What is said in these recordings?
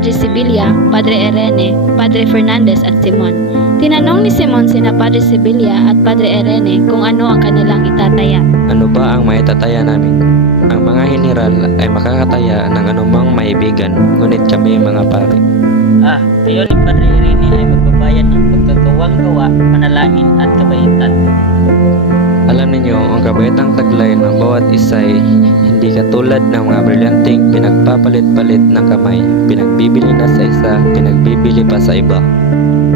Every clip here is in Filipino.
Padre Sibilia, Padre Irene, Padre Fernandez at Simon. Tinanong ni Simon sina Padre Sibilia at Padre Irene kung ano ang kanilang itataya. Ano ba ang maitataya namin? Ang mga general ay makakataya ng anumang maibigan, ngunit kami mga pare. Tayo ni Padre Irene ay magbabayad ng pagkagawang-gawa, panalangin at kabaitan. Alam ninyo, ang kabaitang taglay ng bawat isa ay hindi katulad ng mga brilyanteng pinagpapalit-palit ng kamay. Pinagbibili na sa isa, pinagbibili pa sa iba.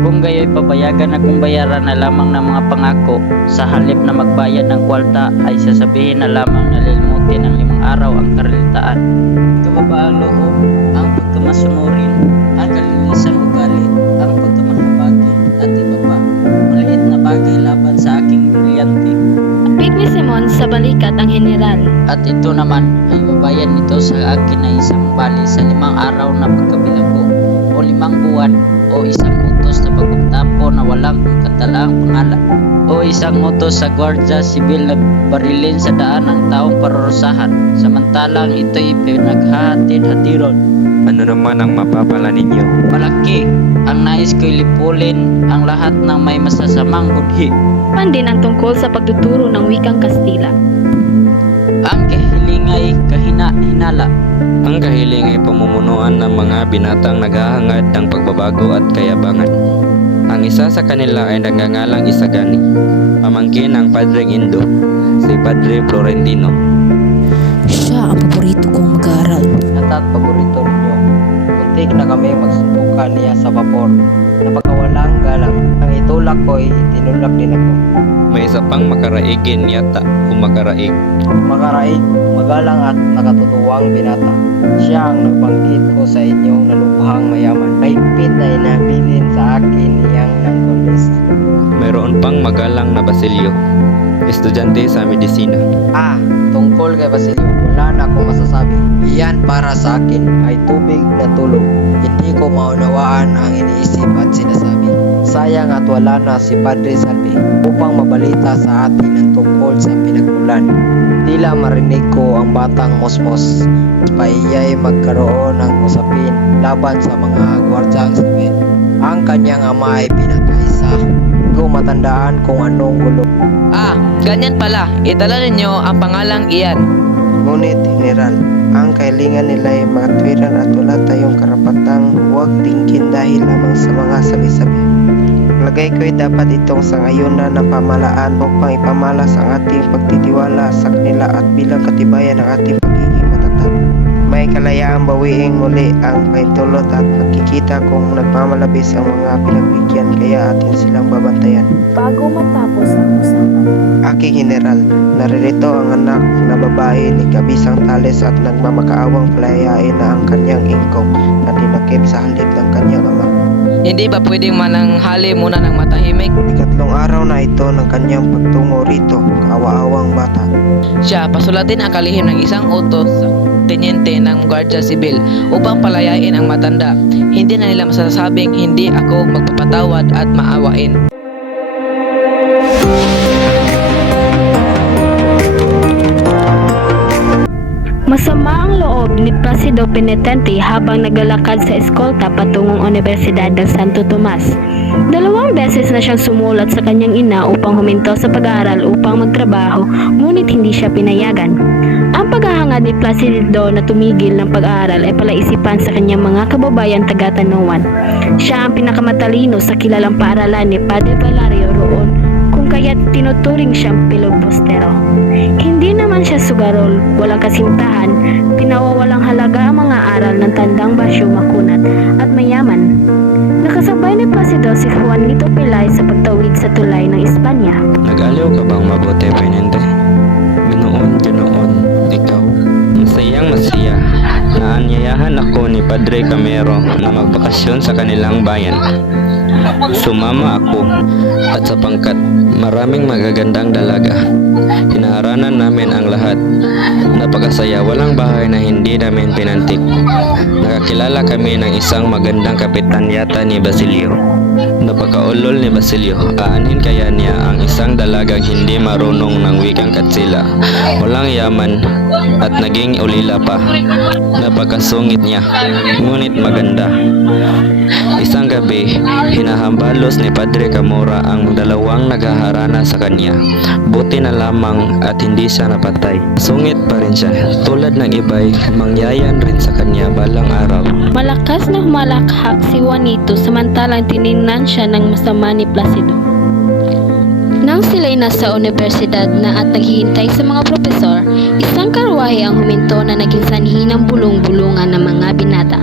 Kung gayo'y papayagan akong bayaran na lamang ng mga pangako, sa halip na magbayad ng kwalta ay sasabihin na lamang na lilimutin ng 5 araw ang karilitaan. Kababaang loob, ang pagkamasunurin, ang kalinisang ugali, ang pagkamahabagin at iba pa. Maliit na bagay laban sa aking brilyante. Pig ni Simon sa balikat ang general. At ito naman ay babayan nito sa akin na isang bali sa 5 araw na pagkabilago o 5 buwan o isang utos na pagpagtampo na walang katalaang pangalan o isang utos sa Guardia Civil na barilin sa daan ng taong parurusahan samantalang ito'y pinaghahatid-hatiron. Ano naman ang mapapala ninyo? Malaki ang nais ko'y lipulin ang lahat ng may masasamang budhi. Pandin ang tungkol sa pagtuturo ng wikang Kastila. Ang kahilingay kahina-hinala. Ang kahiling ay pamumunuan ng mga binatang naghahangad ng pagbabago at kayabangan. Ang isa sa kanila ay nagngangalang Isagani, pamangkin ng Padre Indo, si Padre Florentino. Siya ang paborito kong mag-aaral. At paborito ninyo. Muntik na kami magsuntukan niya sa vapor. Napakawalang galang. Ang itulak ko'y tinulak din ako. May isa pang makaraigin yata o makaraig. Makaraig, magalang at nakatutuwang binata. Siya ang nagbanggit ko sa inyong nalubhang mayaman. Mahigpit na inabilin sa akin niyang ng Condes. Mayroon pang magalang na Basilio, estudyante sa medisina. Tungkol kay Basilio, wala na akong masasabi. Iyan para sa akin ay tubig na tulog. Hindi ko maunawaan ang iniisip at sinasabi. Sayang at wala na si Padre Salvi upang mabalita sa atin ang tungkol sa pinagmulan. Tila marinig ko ang batang mosmos. Paiyay magkaroon ng usapin laban sa mga gwardyang sibil. Ang kanyang ama ay pinatay sa ko matandaan kung anong gulo. Ganyan pala. Itala ninyo ang pangalang iyan. Ngunit, General, ang kahilingan nila ay makatwiran at wala tayong karapatang huwag tingin dahil lamang sa mga sabi-sabi. Lagay ko'y dapat itong sangayunan ng pamalaan upang ipamalas ang ating pagtitiwala sa kanila at bilang katibayan ng ating pagiging matatag. May kalayaang bawiing muli ang pahintulot at magkikita kung nagmamalabis ang mga pinagbigyan kaya atin silang babantayan. Bago matapos ang usapan, Aking General, naririto ang anak na babae ni Kabisang Tales at nagmamakaawang palayain na ang kanyang ingkong na dinakip sa halip ng kanyang ama. Hindi ba pwedeng mananghali muna ng matahimik? 3 araw na ito ng kanyang pagtungo rito, kaawa-awang bata. Siya, pasulatin ang kalihim ng isang utos sa tenyente ng Guardia Civil upang palayain ang matanda. Hindi na nila masasabing hindi ako magpapatawad at maawain. Masama ang loob ni Placido Penitente habang naglalakad sa eskolta patungong Universidad ng Santo Tomas. 2 beses na siyang sumulat sa kanyang ina upang huminto sa pag-aaral upang magtrabaho, ngunit hindi siya pinayagan. Ang paghahangad ni Placido na tumigil ng pag-aaral ay palaisipan sa kanyang mga kababayan taga-Tanauan. Siya ang pinakamatalino sa kilalang paaralan ni Padre Valario roon, kung kaya't tinuturing siyang pilobustero. Hindi naman siya sugarol, walang kasintahan, pinawawalang halaga ang mga aral ng tandang Basyo Makunat at mayaman. Nakasabay ni Placido si Juanito Pilay sa pagtawid sa tulay ng Espanya. Nag-aliw ka bang mabuti, Penente? Ginoon, ikaw. Masayang masaya. Naanyayahan ako ni Padre Camero na magbakasyon sa kanilang bayan. Sumama ako at sa pangkat maraming magagandang dalaga. Hinaharanan namin ang lahat. Napakasaya, walang bahay na hindi namin pinantik. Nakakilala kami ng isang magandang kapitan yata ni Basilio. Napakaulol ni Basilio. Aanin kaya niya ang isang dalagang hindi marunong ng wikang Katsila. Walang yaman at naging ulila pa. Napakasungit niya, ngunit maganda. Isang gabi, hinahambalos ni Padre Camora ang dalawang naghaharana sa kanya. Buti na lamang at hindi siya napatay. Sungit pa rin siya. Tulad ng iba'y mangyayan rin sa kanya balang araw. Malakas na humalakhak si Juanito samantalang tiningnan siya ng masama ni Placido. Nang sila'y nasa universidad na at naghihintay sa mga propesor, isang karwahe ang huminto na naging sanhi ng bulong-bulungan ng mga binata.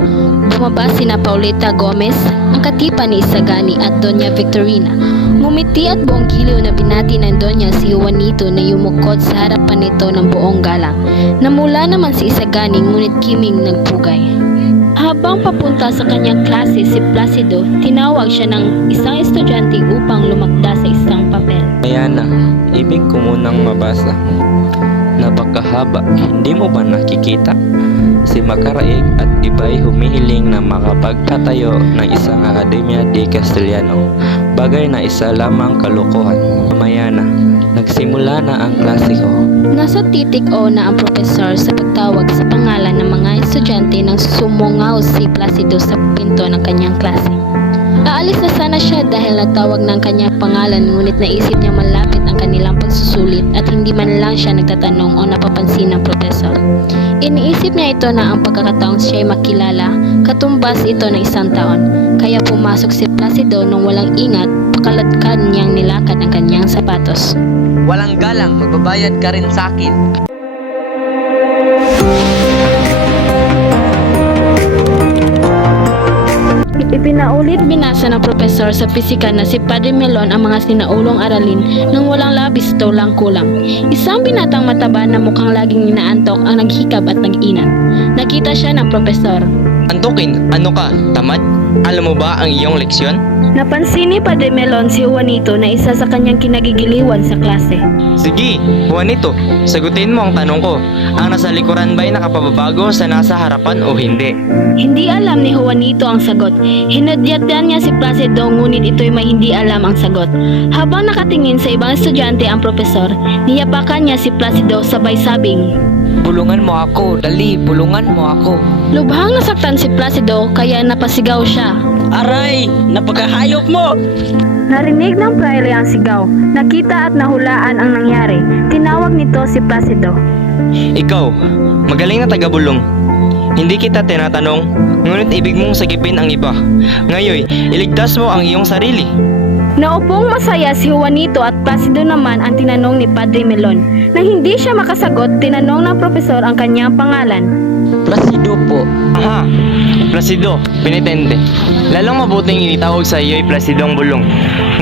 Bumaba sina Paulita Gomez, ang katipa ni Isagani at Doña Victorina. Ngumiti at buong giliw na binati ng Doña si Juanito na yumukod sa harapan nito ng buong galang. Namula naman si Isagani ngunit kiming nagpugay. Habang papunta sa kanyang klase si Placido, tinawag siya ng isang estudyante upang lumakda sa isang papel. Mayana, ibig ko munang mabasa. Napakahaba, hindi mo ba nakikita? Si Macaraig at iba'y humihiling na makapagtatayo ng isang Akademya de Castellano. Bagay na isa lamang kalokohan. Mayana, nagsimula na ang klase ko. Nasa titik O na ang profesor sa pagtawag sa pangalan ng mga estudyante nang sumungaw si Placido sa pinto ng kanyang klase. Aalis na sana siya dahil natawag ng kanyang pangalan ngunit naisip niya malapit ang kanilang pagsusulit at hindi man lang siya nagtatanong o napapansin ng profesor. Iniisip niya ito na ang pagkakataong siya'y makilala, katumbas ito ng isang taon. Kaya pumasok si Placido nung walang ingat, pakaladkad niyang nilakad ang kanyang sapatos. Walang galang, magbabayad ka rin sa akin. Ipinaulit binasa ng profesor sa pisika na si Padre Melon ang mga sinaulong aralin nang walang labis ito lang kulang. Isang binatang mataba na mukhang laging inaantok ang naghikab at nag-inat. Nakita siya ng profesor. Antukin, ano ka, tamad? Alam mo ba ang iyong leksyon? Napansin ni Padre Melon si Juanito na isa sa kanyang kinagigiliwan sa klase. Sige, Juanito, sagutin mo ang tanong ko. Ang nasa likuran ba'y nakapababago sa nasa harapan o hindi? Hindi alam ni Juanito ang sagot. Hinadyatan niya si Placido ngunit ito'y may hindi alam ang sagot. Habang nakatingin sa ibang estudyante ang profesor, niyapakan niya si Placido sabay sabing, Bulungan mo ako, dali, bulungan mo ako. lubhang nasaktan si Placido kaya napasigaw siya. Aray, napakahayop mo! Narinig ng praile ang sigaw. Nakita at nahulaan ang nangyari. Tinawag nito si Placido. Ikaw, magaling na taga-bulong. Hindi kita tinatanong, ngunit ibig mong sagipin ang iba. Ngayon, iligtas mo ang iyong sarili. Naupong masaya si Juanito at Placido naman ang tinanong ni Padre Melon. Nang hindi siya makasagot, tinanong ng profesor ang kanyang pangalan. Placido po. Aha, Placido, penitente. Lalong mabuting initawag sa iyo'y Placidong bulong.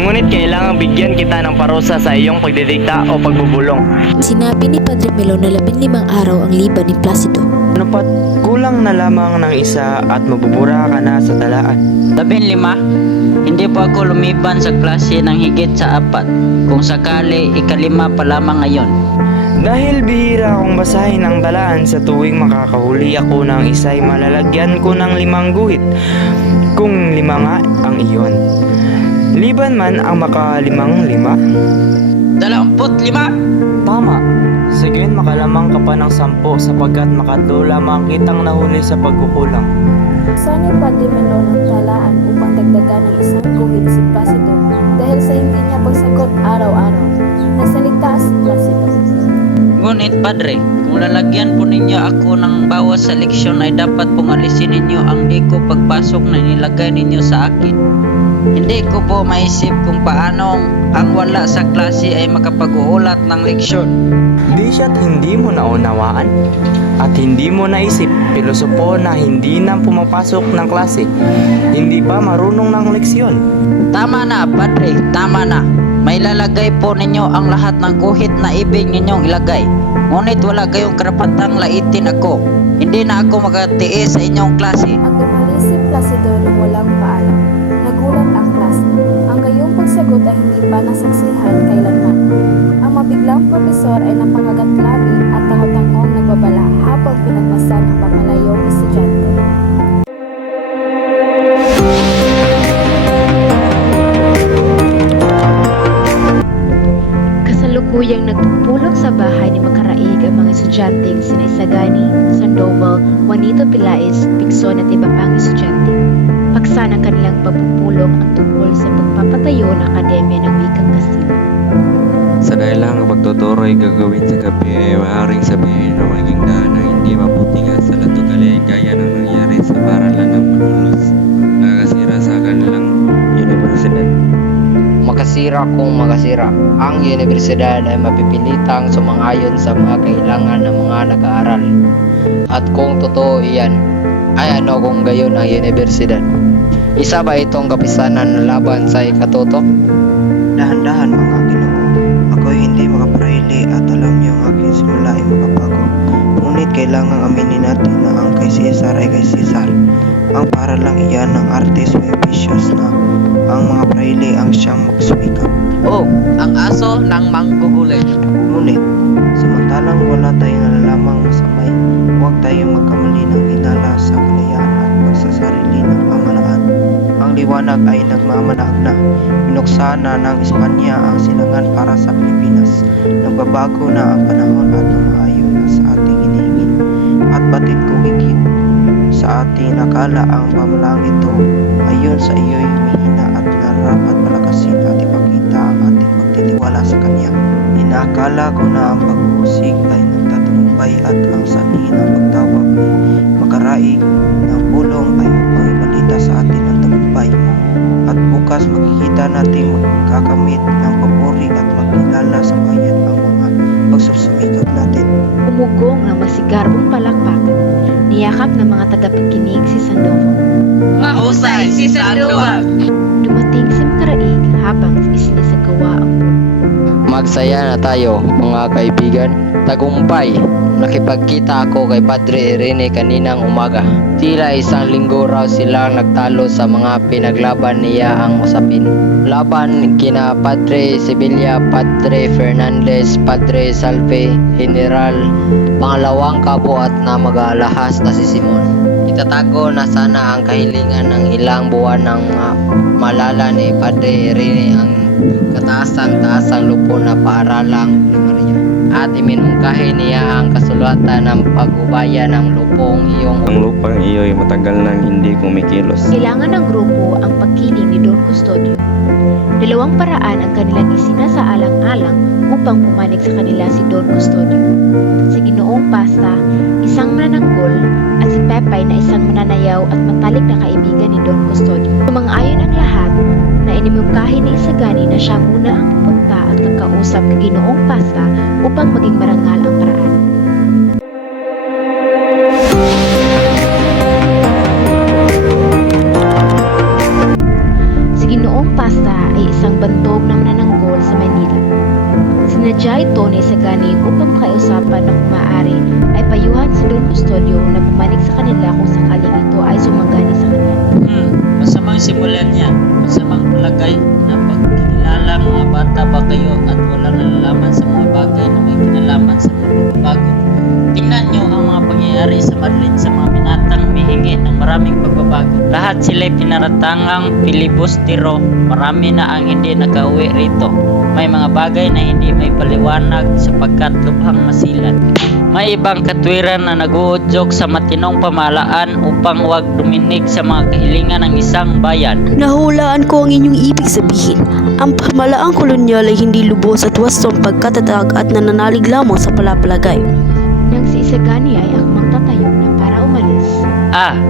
Ngunit kailangang bigyan kita ng parusa sa iyong pagdidikta o pagbubulong. Sinabi ni Padre Melon na 15 araw ang liban ni Placido. Ano pat, kulang na lamang ng isa at mabubura ka na sa talaan. 15? Hindi po ako lumiban sa klase ng higit sa 4. Kung sakali, 5 pa lamang ngayon. Dahil bihira akong basahin ang talaan sa tuwing makakahuli ako ng isa'y malalagyan ko ng 5 guhit. Kung 5 nga ang iyon. Liban man ang makalimang 5. 25! Tama. Sige, makalamang ka pa ng 10 sapagkat makatlo lamang kitang nahuli sa pagkukulang. Buksan ni Padre Melon ang talaan upang dagdagan ng isang guhit si Placido dahil sa hindi niya pagsagot araw-araw. Nagsalita si Placido. Ngunit Padre, kung lalagyan po ninyo ako ng bawas sa leksyon ay dapat pong alisin ninyo ang di ko pagpasok na nilagay ninyo sa akin. Hindi ko po maisip kung paano ang wala sa klase ay makapag-uulat ng leksyon. Di siya't hindi mo naunawaan at hindi mo naisip pilosopo na hindi na pumapasok ng klase, hindi pa marunong ng leksyon. Tama na, Padre, tama na. May lalagay po ninyo ang lahat ng guhit na ibig ninyong ilagay. Ngunit wala kayong karapatang laitin ako. Hindi na ako magatiis sa inyong klase. At umalis si Placido nang walang paalam. Nagulat ang klase. Ang gayong pagsagot ay hindi pa nasaksihan kailanman. Ang mabiglang profesor ay napangagat-labi at tango-tangong nagbabala habang pinagmasan ang pamalayong estudyante. Kasalukuyang nagpupulong sa bahay ni Makaraig ang mga estudyanteng sina Isagani, Sandoval, Juanito Pilais, Pigson at iba pang estudyante. Paksa ng kanilang pagpupulong ang tungkol sa pagpapatayo ng Akademya ng Wikang Kastila. Sa dahilang ang pagtuturo ay gagawin sa gabi ay maaaring sabihin na maging daan ng hindi mabuti nga sa latugali gaya ng nangyari sa paralan ng Malolos. Nakakasira sa kanilang universidad. Makasira kung makasira. Ang universidad ay mapipilitang sumang-ayon sa mga kailangan ng mga nag-aaral. At kung totoo iyan, ay ano kung gayon ang universidad? Isa ba itong kapisanan na laban sa ikatuto? Dahan-dahan mga Ginoo. Ako'y hindi makaparahili at alam niyo ang aking simula ay makabago. Ngunit kailangang aminin natin na ang kay Cesar ay kay Cesar. Ang para lang iyan ng artist o officials na ang mga prahili ang siyang magsumikap. Oh, ang aso ng manggugulit. Ngunit, samantalang wala tayong nalalamang masamay, huwag tayong magkamali ng hinala sa kalayaan at pagsasarili ng pamalaan. Ang liwanag ay nagmamanag na. Binuksan na ng Espanya ang silangan para sa Pilipinas. Nagbabago na ang panahon at umaayon na sa ating hinihingin. At batid kong higit sa ating nakala ang pamalang ito ayon sa iyo'y humihina at nararapat palakasin at ipakita ang ating pagtitiwala sa Kanya. Inaakala ko na ang pag-uusig ay nagtatagumpay at ang sanhi ng pagtawag ni Makaraig ng pulong ay upang ibalita sa atin ang tagumpay. At bukas makikita natin magkakamit ng papuri at magkilala sa bayan ang mga pagsusumikap natin. Umugong ng masigarbong palakpakan. Niyakap ng mga tagapakinig si Sandoval. Mahusay si Sandoval! Dumating si Makaraig habang isinisagawa ang pulong. Magsaya na tayo mga kaibigan. Tagumpay. Nakipagkita ako kay Padre Irene kaninang umaga. Tila isang linggo raw silang nagtalo sa mga pinaglaban niya ang usapin. Laban kina Padre Sibilia, Padre Fernandez, Padre Salve, General, pangalawang kabo at na mag-aalahas na si Simon. Itatago na sana ang kahilingan ng ilang buwan ng malala ni Padre Irene ang kataasang-taasang lupo na paaralang primarya. At iminungkahi niya ang kasulatan ng pagubaya ng lupong iyong Ang lupang iyo ay matagal nang hindi kumikilos. Kailangan ng grupo ang pagkiling ni Don Custodio. Dalawang paraan ang kanilang isinasaalang-alang upang pumanig sa kanila si Don Custodio. Si Ginoong Pasta, isang manananggol, at si Pepay na isang mananayaw at matalik na kaibigan ni Don Custodio. Sumang-ayon ang lahat na inimungkahi ni Isagani na siya muna ang pupunta at kakausap kay Ginoong Pasta upang maging marangal ang paraan. Si Ginoong Pasta ay isang bantog na manananggol sa Manila. Sinadya ito ni Isagani upang makaiusapan na kung maaari ay payuhan si Don Custodio na pumanig sa kanila kung sakaling ito ay sumanggani sa kanya. Masamang simulan yan. Masamang palagay na pagkilala mga bata pa kayo at walang nalalaman sa mga bagay na may kinalaman sa mga pagbabago. Tingnan nyo ang mga pangyayari sa Madrid sa mga binatang mihingi ng maraming pagbabago. Lahat sila'y pinaratangang filibustero. Marami na ang hindi nakauwi rito. May mga bagay na hindi may paliwanag sapagkat lubhang masilan. May ibang katwiran na naguudyok sa matinong pamahalaan upang huwag duminig sa mga kahilingan ng isang bayan. Nahulaan ko ang inyong ibig sabihin. Ang pamalaang kolonyal ay hindi lubos at wastong pagkatatag at nananalig lamang sa palapalagay. Nang si Isagani ay akmang tatayo na para umalis.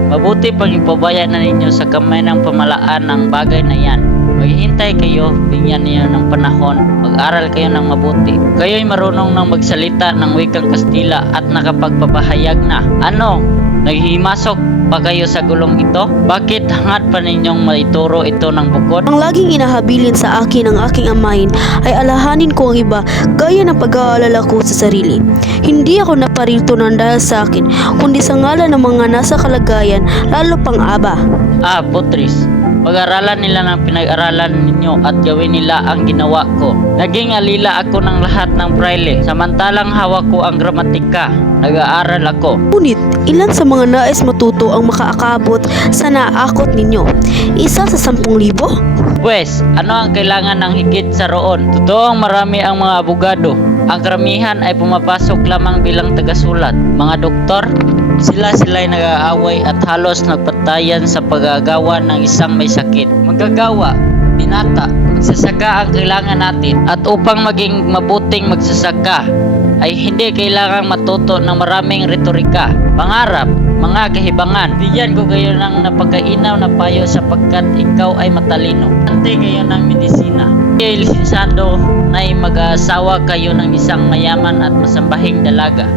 Mabuti pang ipabayan na ninyo sa kamay ng pamahalaan ng bagay na yan. Maghihintay kayo, bigyan niyo ng panahon, mag-aral kayo ng mabuti. Kayo'y marunong ng magsalita ng wikang Kastila at nakapagpapahayag na. Ano? Naghihimasok pa kayo sa gulong ito? Bakit hangad pa ninyong maituro ito ng bukod? Ang laging inahabilin sa akin ng aking amahin ay alahanin ko ang iba gaya ng pag-aalala ko sa sarili. Hindi ako naparito ng dahil sa akin, kundi sa ngalan ng mga nasa kalagayan, lalo pang aba. Putris, Pag-aralan nila ng pinag-aralan ninyo at gawin nila ang ginawa ko. Naging alila ako ng lahat ng praile, samantalang hawak ko ang gramatika. Nag-aaral ako. Ngunit, ilan sa mga nais matuto ang makaakabot sa naakot ninyo? Isa sa 10,000? Pwes, ano ang kailangan ng higit sa roon? Totoong marami ang mga abogado. Ang karamihan ay pumapasok lamang bilang tagasulat. Mga doktor, sila'y nag-aaway at halos nagpatayan sa paggagawa ng isang may sakit. Magagawa, binata, magsasaka ang kailangan natin. At upang maging mabuting magsasaka, ay hindi kailangang matuto ng maraming retorika, pangarap, mga kahibangan. Bigyan ko kayo ng napakainaw na payo sapagkat ikaw ay matalino. Ante kayo ng medisina. Kaya lisensyado na mag-aasawa kayo ng isang mayaman at masambahing dalaga.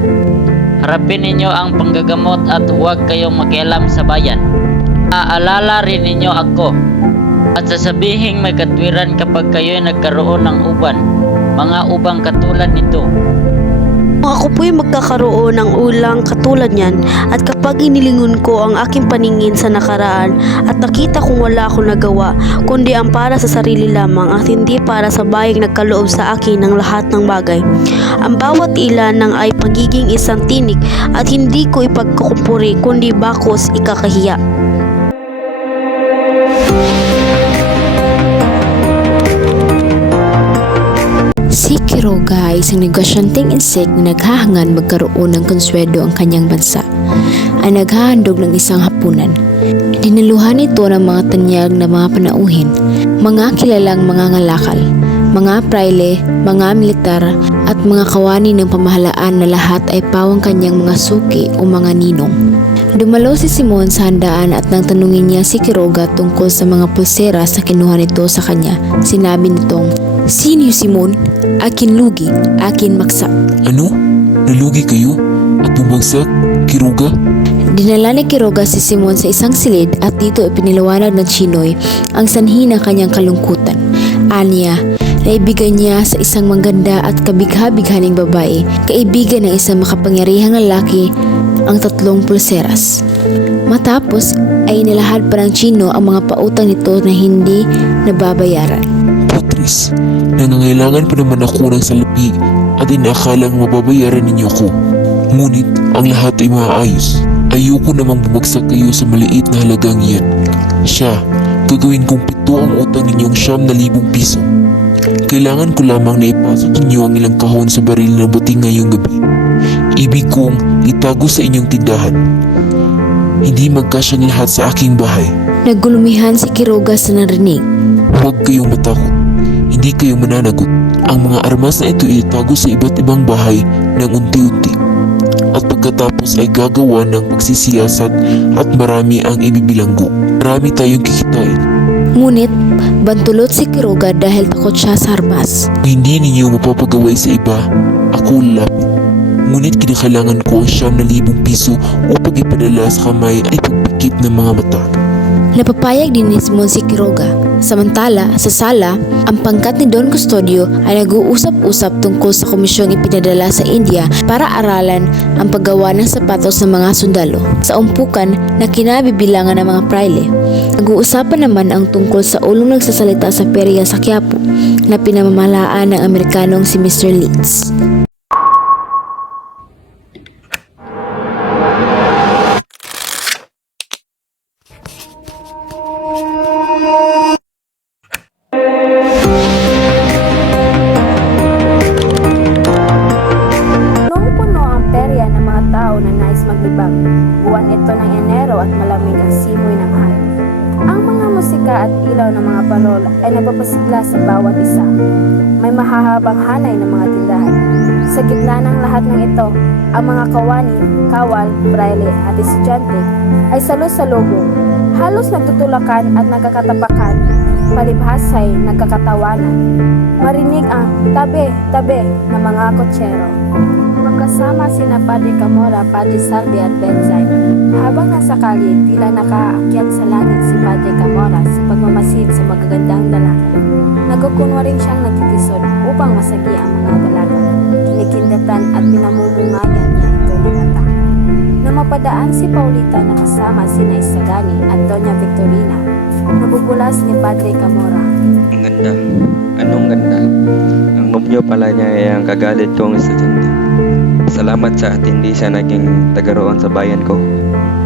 Harapin ninyo ang panggagamot at huwag kayong makialam sa bayan. Aalala rin ninyo ako at sasabihin may katwiran kapag kayo'y nagkaroon ng uban, mga ubang katulad nito. Kung ako po'y magkakaroon ng ulang katulad niyan at kapag inilingon ko ang aking paningin sa nakaraan at nakita kong wala akong nagawa kundi ang para sa sarili lamang at hindi para sa bayang nagkaloob sa akin ng lahat ng bagay. Ang bawat ilan ng ay pagiging isang tinik at hindi ko ipagkukumpuri kundi bakos ikakahiya. Si Quiroga ay isang negosyanteng insek na naghahangad magkaroon ng konsweldo ang kanyang bansa. Ay naghahandog ng isang hapunan. Dinaluhan ito ng mga tanyag na mga panauhin, mga kilalang mga ngalakal, mga praile, mga militar at mga kawani ng pamahalaan na lahat ay pawang kanyang mga suki o mga ninong. Dumalo si Simon sa handaan at nang tanungin niya si Quiroga tungkol sa mga pulseras na kinuha nito sa kanya. Sinabi nitong, "Sino Simon? Akin lugi, akin maksa." Ano? Nalugi kayo? At bumagsak? Quiroga? Dinala ni Quiroga si Simon sa isang silid at dito ipiniliwanag ng Chinoy ang sanhi ng kanyang kalungkutan. Aniya, naibigay niya sa isang maganda at kabigha-bighaning babae, kaibigan ng isang makapangyarihang lalaki, ang 3 pulseras. Matapos ay nilahad pa ng Chino ang mga pautang nito na hindi nababayaran. Putris, nangangailangan pa naman ako ng salapi at inaakalang mababayaran ninyo ko. Ngunit ang lahat ay maayos. Ayoko namang bumagsak kayo sa maliit na halagang yan. Siya, gagawin kong 7 ang utang ninyong 9,000 piso. Kailangan ko lamang na ipasok ninyo ang ilang kahon sa baril na buting ngayong gabi. Ibig kong itago sa inyong tindahan. Hindi magkasyang lahat sa aking bahay. Nagulumihan si Quiroga sa narinig. Huwag kayong matakot. Hindi kayo mananagot. Ang mga armas na ito itago sa iba't ibang bahay ng unti-unti. At pagkatapos ay gagawa ng pagsisiyasat at marami ang ibibilanggo. Marami tayong kikitain. Ngunit, bantulot si Quiroga dahil takot siya sa armas. Kung hindi ninyo mapapagaway sa iba, ako lalapit. Ngunit kinakailangan ko ang 9,000 piso upang ipadala sa kamay ay pagpikit ng mga mata. Napapayag din ni Simon si Quiroga. Samantala, sa sala, ang pangkat ni Don Custodio ay nag-uusap-usap tungkol sa komisyong ipinadala sa India para aralan ang paggawa ng sapatos ng mga sundalo sa umpukan na kinabibilangan ng mga praile. Nag-uusapan naman ang tungkol sa ulong nagsasalita sa perya sa Quiapo na pinamamalaan ng Amerikanong si Mr. Leeds. Punong-puno ang perya ng mga tao na nais maglibang. Buwan ito ng Enero at malamig ang simoy ng hayop. Ang mga musika at ilaw ng mga parol ay nagpapasigla sa bawat isa. May mahahabang hanay ng mga tindahan. Sa gitna ng lahat ng ito, ang mga kawani, kawal, praile at estudyante ay salo-salubong. Halos nagtutulakan at nagkakatapakan, palibhasay nagkakatawanan. Marinig ang tabi-tabi ng mga kotsero. Magkasama sina Padre Camora, Padre Salvi at Benzain. Habang nasa kalye, tila nakaakyat sa langit si Padre Camora sa pagmamasid sa magagandang dalaga. Nagkukunwa rin siyang nagtitisod upang masagi ang mga dalaga. Kinikindatan at pinamumungayan niya ito ng mata. Nang mapadaan si Paulita na kasama sina Isagani at Doña Victorina, nabubulas ni Padre Camora. Ang ganda. Anong ganda? Ang nobyo pala niya ay ang kagalit kong estudyante. Salamat sa at hindi siya naging tagaroon sa bayan ko.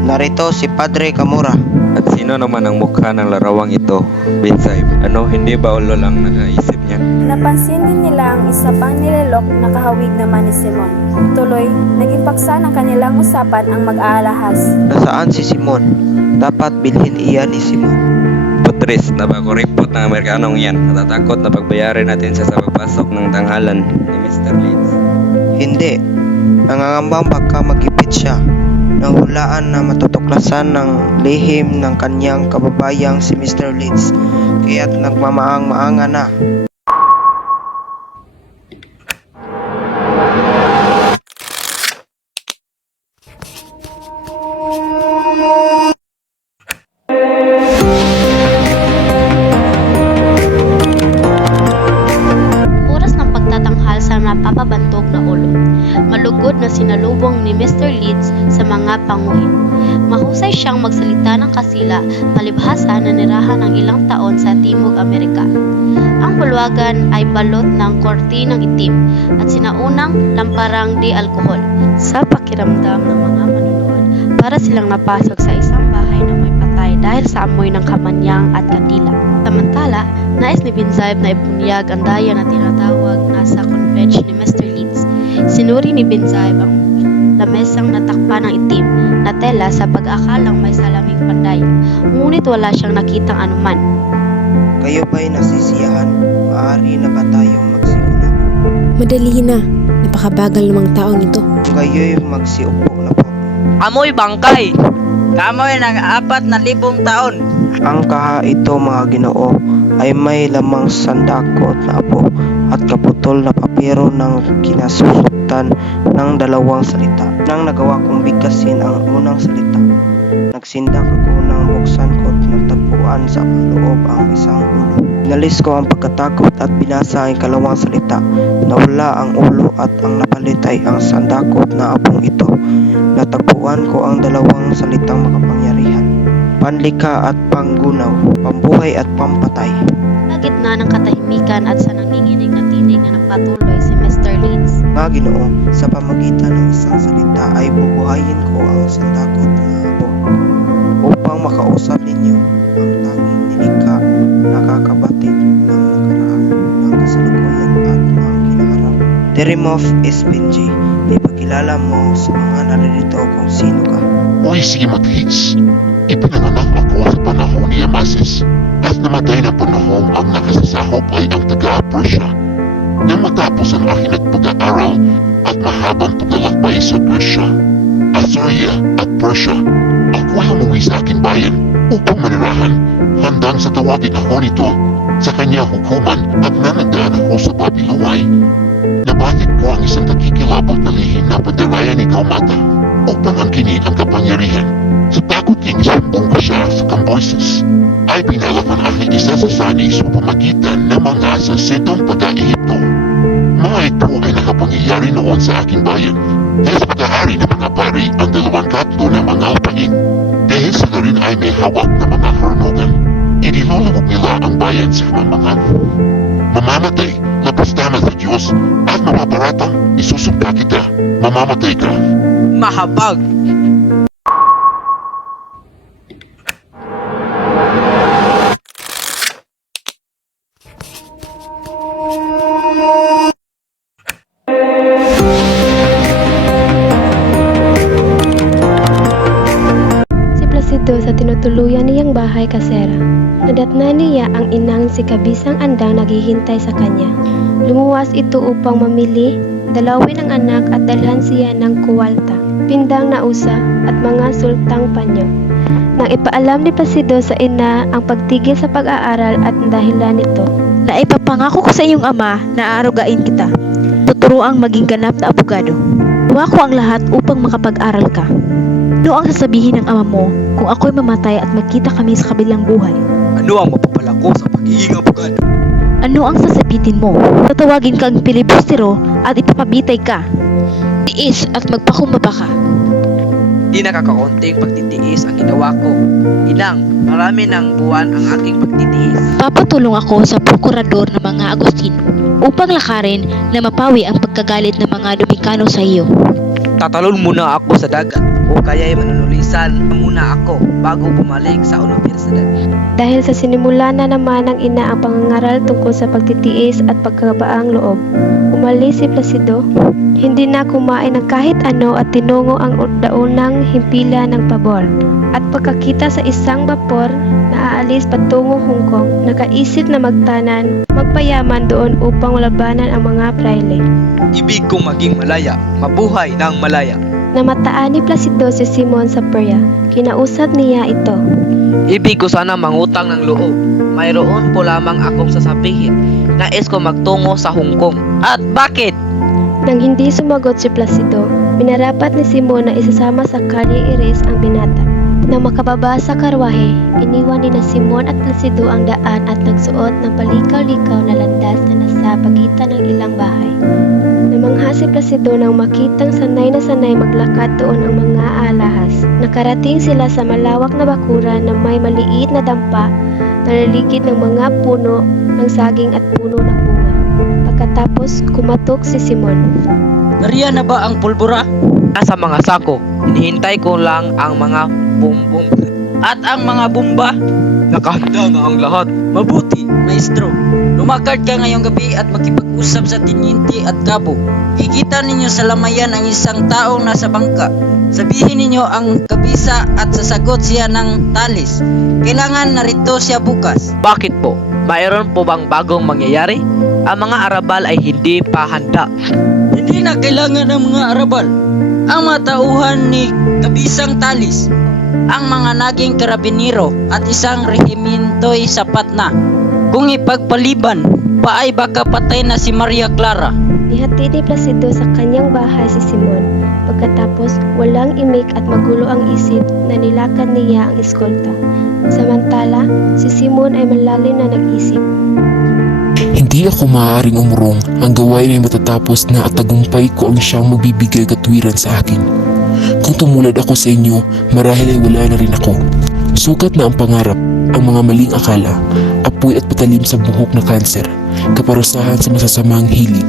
Narito si Padre Camora. At sino naman ang mukha ng larawang ito, Binzay? Ano, hindi ba ulo lang nakaisip niyan? Napansin din nila ang isa pang nilelok na kahawig naman ni Simon. Tuloy, naging paksa ng kanilang usapan ang mag-aalahas. Nasaan si Simon? Dapat bilhin iyan ni Simon. Putris, nabakuripot ng Amerikanong yan. Natatakot na pagbayarin natin siya sa pagpasok ng tanghalan ni Mr. Leeds. Hindi. Nangangambang baka magipit siya. Nahulaan na matutuklasan ng lihim ng kanyang kababayang si Mr. Leeds. Kaya't nagmamaang-maanga na. Oras ng pagtatanghal sa napapabantog na ulo. Malugod na sinalubong ni Mr. Leeds sa mga panguhin. Mahusay siyang magsalita ng kasila, palibhasa na nirahan ng ilang taon sa Timog Amerika. Ang bulwagan ay balot ng kortinang itim at sinaunang lamparang di alkohol. Sa pakiramdam ng mga manunood, para silang napasok sa isang bahay na may patay dahil sa amoy ng kamanyang at kandila. Samantala, nais ni Binzayb na ibunyag ang daya na tinatawag na sa convention ni Mr. Leeds. Sinuri ni Binzayb ang lamesang natakpan ng itim na tela sa pag-akalang may salaming panday. Ngunit wala siyang nakitang anuman. Kayo ba'y nasisiyahan? Maaari na ba tayong magsimula? Madali na. Napakabagal namang tao nito. Kayo'y magsiupo na po. Amoy bangkay! Kamoy ng 4,000 taon! Ang kaha ito mga Ginoo ay may lamang sandakot na apo at kaputol na papiro ng kinasusutan ng 2 salita. Nang nagawa kong bigkasin ang unang salita, nagsindak ako nang buksan ko at nagtagpuan sa loob ang isang ulo. Inalis ko ang pagkatakot at binasa ang 2 salita. Nawala ang ulo at ang napalit ay ang sandakot na apong ito. Natagpuan ko ang 2 salitang makapangyarihan: panlikha at panggunaw, pambuhay at pampatay. Sa gitna ng katahimikan at sa nanginginig na tinig na nagpatuloy si Mr. Leeds. Mga Ginoo, sa pamagitan ng isang salita ay bubuhayin ko ang sandakot na apo upang makausap ninyo ang tanging nilikha na kakabatid ng nakaraan, ng kasalukuyan at ng kinaharap. Terimov Espinji, ipakilala mo sa mga naririto kung sino ka. Hoy si Mathis, ipinanganak ako sa panahon ni Amasis at namatay na panahon ang nakasasahop ay ang taga-Persia. Nang matapos ang aking pag-aaral at mahabang paglalakbay sa Persia, Assyria at Persia, ako ay umuwi sa aking bayan upang manirahan handang sa tawagin ako nito sa kanyang hukuman at nanandaan ako sa Babiluay. Nabatid ko ang isang nakikilabot na lihim na pandarayan ni Kaumata upang angkinin ang kapangyarihan. Sa takot niyang isumbong ko siya sa Cambyses, ay pinalak ang aking isa sa sani sa pamagitan ng mga sasidong pag-Ehipto. Mga ito ay nakapangyayari noon sa aking bayan. Dahil sa pag-ahari ng mga pari ang 2/3 ng mga lupain. Dahil sila rin ay may hawak na mga harnugan, inilulubog nila ang bayan sa kamamahan. Mamamatay, labas tama sa Diyos, at mapaparatang, isusumpa kita, mamamatay ka. Mahabag! Si Placido sa tinutuluyan niyang bahay kasera. Nadatna niya ang inang si Kabisang Andang naghihintay sa kanya. Lumuwas ito upang mamili, dalawin ang anak at dalhan siya ng kuwalta, pindang na usa at mga sultang panyo. Nang ipaalam ni Placido sa ina ang pagtigil sa pag-aaral at ang dahilan nito, Na ipapangako ko sa iyong ama na aarugain kita. Tuturuang maging ganap na abogado. Gawa ko ang lahat upang makapag-aral ka. Ano ang sasabihin ng ama mo kung ako'y mamatay at magkita kami sa kabilang buhay? Ano ang mapapala ko sa pagiging abogado? Ano ang sasabitin mo? Tatawagin kang pilibustero at ipapabitay ka. Tiis at magpakumbaba ka. Hindi nakakaunting pagtitiis ang ginawa ko. Inang, marami ng buwan ang aking pagtitiis. Papatulong ako sa prokurador ng mga Agustino upang lakarin na mapawi ang pagkagalit ng mga Dominikano sa iyo. Tatalon muna ako sa dagat o kaya'y manunulisan muna ako bago bumalik sa universidad. Dahil sa sinimula na naman ng ina ang pangangaral tungkol sa pagtitiis at pagkabaang loob, umalis si Placido. Hindi na kumain ng kahit ano at tinungo ang daunang himpila ng pabor. At pagkakita sa isang bapor na aalis patungong Hong Kong, nakaisip na magtanan, magpayaman doon upang labanan ang mga praile. Ibig kong maging malaya, mabuhay ng malaya. Namataan ni Placido si Simon sa perya. Kinausap niya ito. Ibig ko sana mangutang ng loob. Mayroon po lamang akong sasabihin. Nais ko magtungo sa Hong Kong. At bakit? Nang hindi sumagot si Placido, minarapat ni Simon na isasama sa kalye Ires ang binata. Nang makababa sa karwahe, iniwan ni na Simon at Placido ang daan at nagsuot ng palikaw-likaw na landas na nasa pagitan ng ilang bahay. Namangha si Placido nang makitang sanay na sanay maglakad doon ang mga alahas. Nakarating sila sa malawak na bakuran na may maliit na dampa na naligid ng mga puno ng saging at puno ng bunga. Pagkatapos, kumatok si Simon. Nariyan na ba ang pulbura? Nasa mga sako. Hinihintay ko lang ang mga bumbong. At ang mga bomba? Nakahanda na ang lahat. Mabuti, maestro. Lumakad ka ngayong gabi at makipag-usap sa tinyente at kabo. Kikita ninyo sa lamayan ang isang taong nasa bangka. Sabihin ninyo ang kabisa at sasagot siya ng talis. Kailangan narito siya bukas. Bakit po? Mayroon po bang bagong mangyayari? Ang mga Arabal ay hindi pa handa. Hindi na kailangan ng mga Arabal. Ang mga tauhan ni Kabisang Talis, ang mga naging karabinero at isang rehimento'y sapat na. Kung ipagpaliban pa ay baka patay na si Maria Clara. Ihati ni Placido sa kanyang bahay si Simon. Pagkatapos, walang imik at magulo ang isip na nilakad niya ang eskolta. Samantala, si Simon ay malalim na nag-isip. Hindi ako maaaring umurong. Ang gawain ay matatapos na at tagumpay ko ang siyang magbibigay katwiran sa akin. Kung tumulad ako sa inyo, marahil ay wala na rin ako. Sukat na ang pangarap, ang mga maling akala, apoy at patalim sa buhok na kanser, kaparusahan sa masasamang hilig.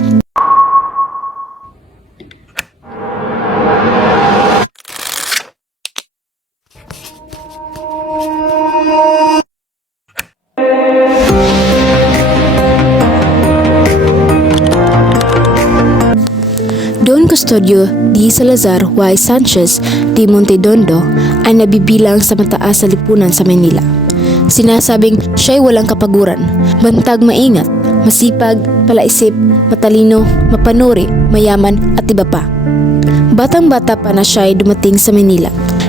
Don Custodio D. Salazar Y. Sanchez D. Montedondo ay nabibilang sa mataas sa lipunan sa Manila. Sinasabing siya'y walang kapaguran, bantag maingat, masipag, palaisip, matalino, mapanuri, mayaman at iba pa. Batang-bata pa na siya'y dumating sa Manila.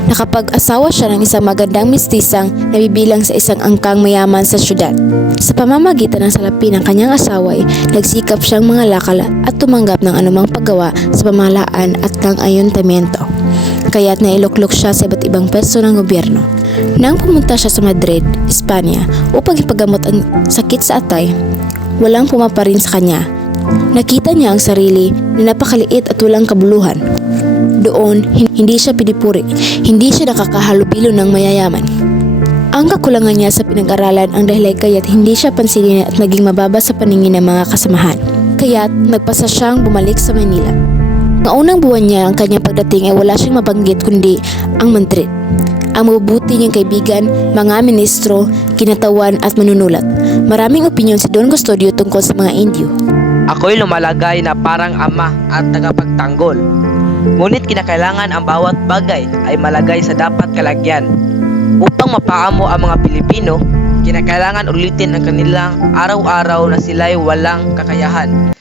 Nakapag-asawa siya ng isang magandang mistisang nabibilang sa isang angkang mayaman sa syudad. Sa pamamagitan ng salapi ng kanyang asawa ay nagsikap siyang mga lakal at tumanggap ng anumang paggawa sa pamahalaan at ng ayuntamiento. Kaya't nailuklok siya sa iba't ibang pwesto ng gobyerno. Nang pumunta siya sa Madrid, Espanya upang ipagamot ang sakit sa atay, walang pumaparin sa kanya. Nakita niya ang sarili na napakaliit at walang kabuluhan. Doon, hindi siya pinipuri, hindi siya nakakahalubilo ng mayayaman. Ang kakulangan niya sa pinag-aralan ang dahilan kaya't hindi siya pansinin at naging mababa sa paningin ng mga kasamahan. Kaya't nagpasa siyang bumalik sa Manila. Ng unang buwan niya ang kanyang pagdating ay wala siyang mabanggit kundi ang Madrid. Ang mabubuti niyang kaibigan, mga ministro, kinatawan at manunulat. Maraming opinyon si Don Custodio tungkol sa mga Indio. Ako'y lumalagay na parang ama at tagapagtanggol. Ngunit kinakailangan ang bawat bagay ay malagay sa dapat kalagyan. Upang mapaamo ang mga Pilipino, kinakailangan ulitin ang kanilang araw-araw na sila'y walang kakayahan.